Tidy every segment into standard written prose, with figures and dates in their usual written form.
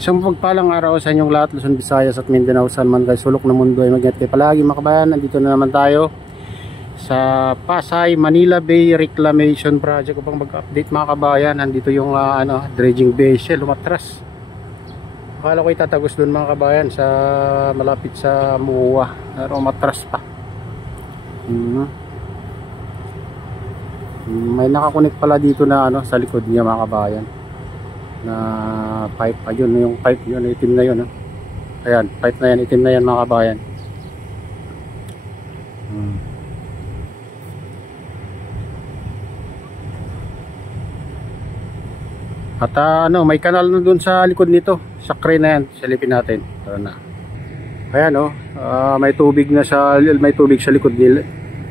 Isang pagpalang araw sa inyong lahat, Luzon, Visayas at Mindanao, saan man kayo sulok ng mundo ay mag-ingat kayo palagi mga kabayan. Nandito na naman tayo sa Pasay, Manila Bay Reclamation Project upang mag-update mga kabayan. Nandito yung dredging vessel lumatras. Akala ko itatagos doon mga kabayan sa malapit sa Muwa, pero matras pa. May nakakunik pala dito na sa likod niya mga kabayan na pipe. Ayun yung pipe, yun itim na yun. Ayan, pipe na yan, itim na yan mga kabayan. At may kanal na dun sa likod nito, sa crane na yan. Silipin natin. Tara na. Ayan may tubig sa likod nila.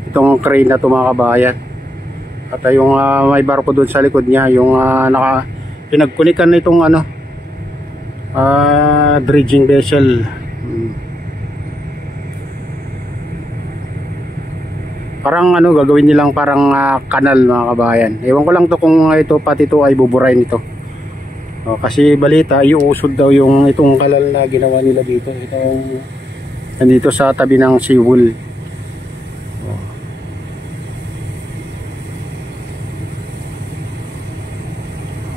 Itong crane na to mga kabayan. At yung may barko dun sa likod niya, yung pinagkunikan na itong dredging vessel. Parang gagawin nilang parang kanal mga kabayan. Ewan ko lang to kung pati ito ay buburain ito. Kasi balita iuusod daw itong kanal na ginawa nila dito. Nandito sa tabi ng seawall.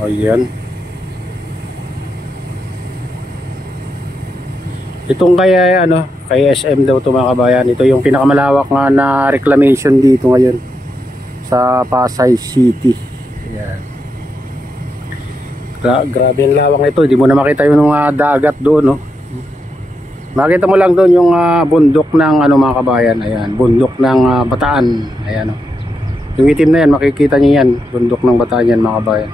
Ayan. Itong kay SM daw to mga kabayan. Ito yung pinakamalawak nga na reclamation dito ngayon sa Pasay City. Ayan. Grabe ang lawak nito. Hindi mo na makita yung dagat doon, Makita mo lang doon yung bundok ng mga kabayan. Ayan, bundok ng Bataan. Ayan, Yung itim na yan, makikita niyo yan. Bundok ng Bataan yan mga kabayan.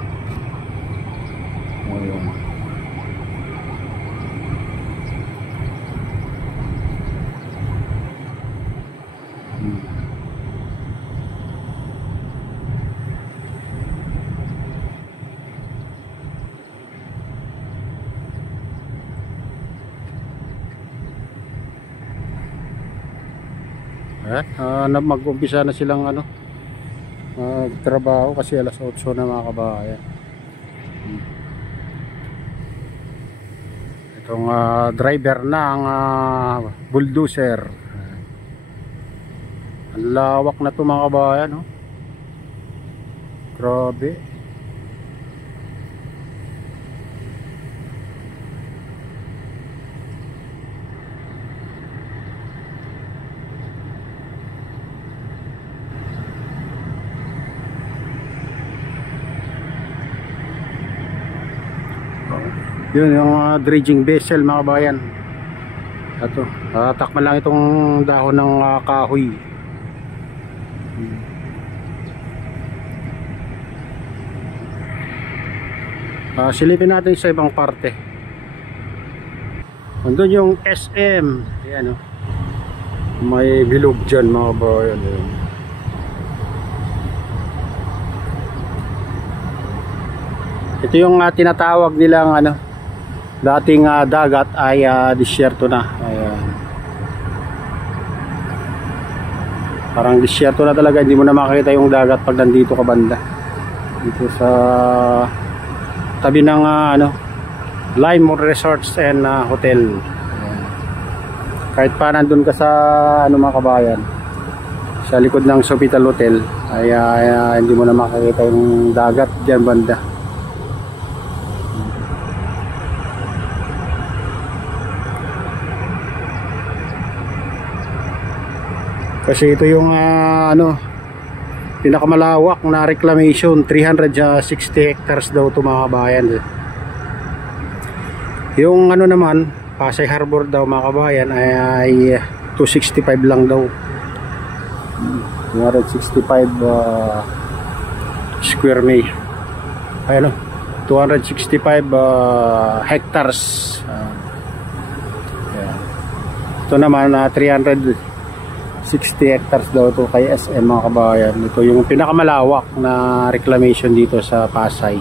Mag-umpisa na silang magtrabaho kasi alas 8 na mga kabayan. Itong driver ng bulldozer. Ang lawak na to mga kabayan, Grabe. Yun yung dredging vessel mga kabayan. Ito, tatakman lang itong dahon ng kahoy. Silipin natin sa ibang parte. Andun yung SM. Ayan, may bilog dyan mga kabayan. Ito yung tinatawag nilang dating dagat ay disyerto na. Ayan. Parang disyerto na talaga, hindi mo na makikita yung dagat pag nandito ka banda. Dito sa tabi ng Lime Resorts and Hotel. Ayan. Kahit pa nandun ka sa mga kabayan, sa likod ng Sofitel Hotel ay hindi mo na makikita yung dagat diyan banda. Kasi ito yung pinakamalawak na reclamation, 360 hectares daw ito mga kabayan. Yung naman, Pasay Harbor daw mga kabayan ay 265 lang daw. 265 square meter. Ayun 265 hectares. Ito naman 360 hectares daw ito kay SM mga kabayan. Ito yung pinakamalawak na reclamation dito sa Pasay.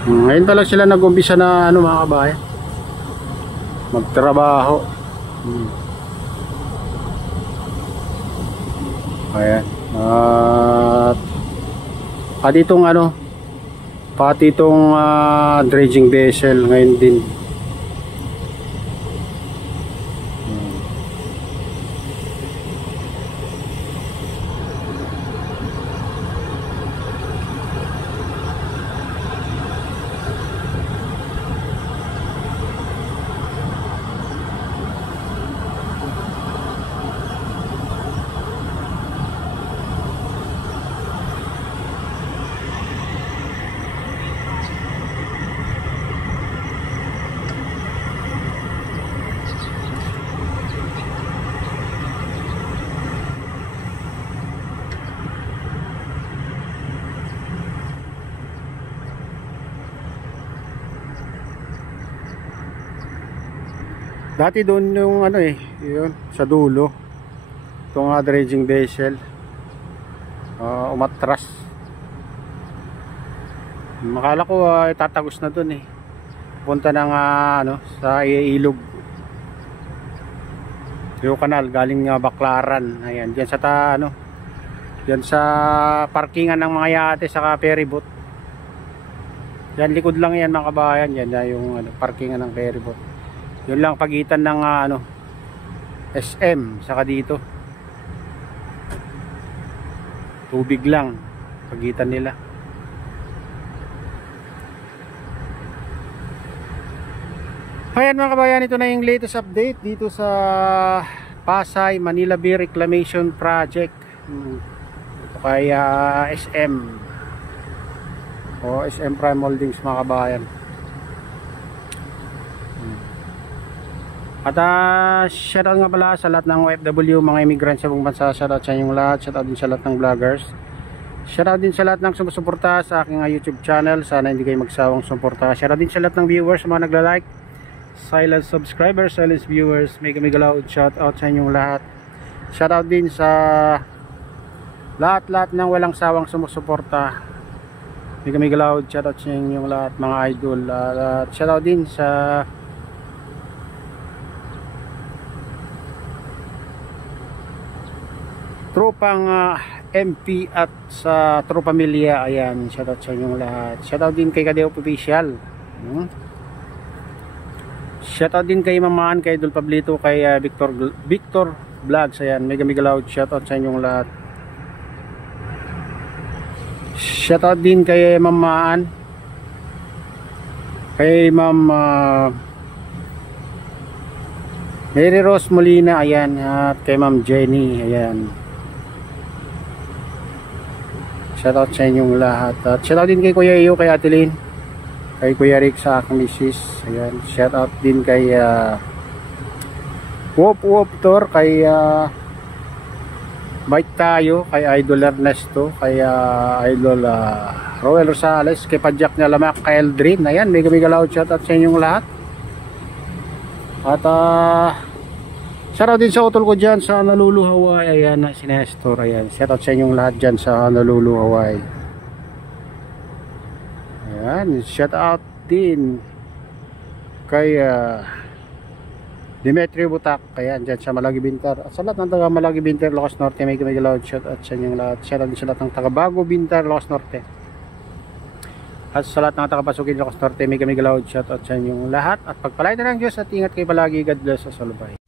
Ngayon pa lang sila nag-umpisa na ano mga kabayan, magtrabaho. Ayan. At pati itong ano, pati itong dredging vessel ngayon din. Dati doon yung ano yun, sa dulo. Itong dredging vessel. Umatras. Makala ko itatagos na doon punta ng ano, sa ilog. Yung kanal galing Baclaran. Ayan, diyan sa ano, diyan sa parkingan ng mga yate saka ferryboat. Diyan likod lang yan mga kabayan, yan yung ano, parkingan ng ferryboat. Yun lang pagitan ng ano, SM saka dito. Tubig lang pagitan nila. Ayan mga kabayan, ito na yung latest update dito sa Pasay Manila Bay Reclamation Project. Ito kay SM o SM Prime Holdings mga kabayan. At shoutout nga pala sa lahat ng OFW, mga immigrants sa buong bansa. Shoutout sa inyong lahat. Shoutout din sa lahat ng vloggers. Shoutout din sa lahat ng sumusuporta sa aking YouTube channel. Sana hindi kayo magsawang sumuporta. Shoutout din sa lahat ng viewers, mga nagla-like, silent subscribers, silent viewers. Mega loud shoutout sa inyong lahat. Shoutout din sa lahat ng walang sawang sumusuporta. Mega loud shoutout sa inyong lahat mga idol. At shoutout din sa tropang MP at sa Tropamilya. Ayan, shoutout sa inyong lahat. Shoutout din kay Kadeo Official. Shoutout din kay Mamaan, kay Idol Pablito, kay Victor Vlogs. Ayan, mega loud shoutout sa inyong lahat. Shoutout din kay Mamaan, kay Ma'am Mary Rose Molina. Ayan, at kay Ma'am Jenny. Ayan, shoutout sa inyong lahat. At shoutout din kay Kuya Iyo, kay Ate Lynn, kay Kuya Rick sa aking misis. Ayan, shoutout din kay Wop Tor, kay Bite Tayo, kay Idol Ernesto, kay Idol Roel Rosales, kay Padjak Nalamak, kay Eldrin. Ayan, mega loud shoutout sa inyong lahat. At shoutout din sa utol ko dyan sa Honolulu, Hawaii. Ayan, si Nestor. Ayan, shoutout sa inyong lahat dyan sa Honolulu, Hawaii. Ayan, shoutout din kay Dimitri Butak. Ayan, dyan sa Malagi Bintar. At sa lahat ng taga Malagi Bintar, Locos Norte, mega loud shoutout sa inyong lahat. Shoutout din sa lahat ng taga Bago Bintar, Locos Norte. At sa lahat ng taga Pasukin, Locos Norte, mega loud shoutout sa inyong lahat. At pagpalain na ng Diyos at ingat kayo palagi. God bless us all. Bye.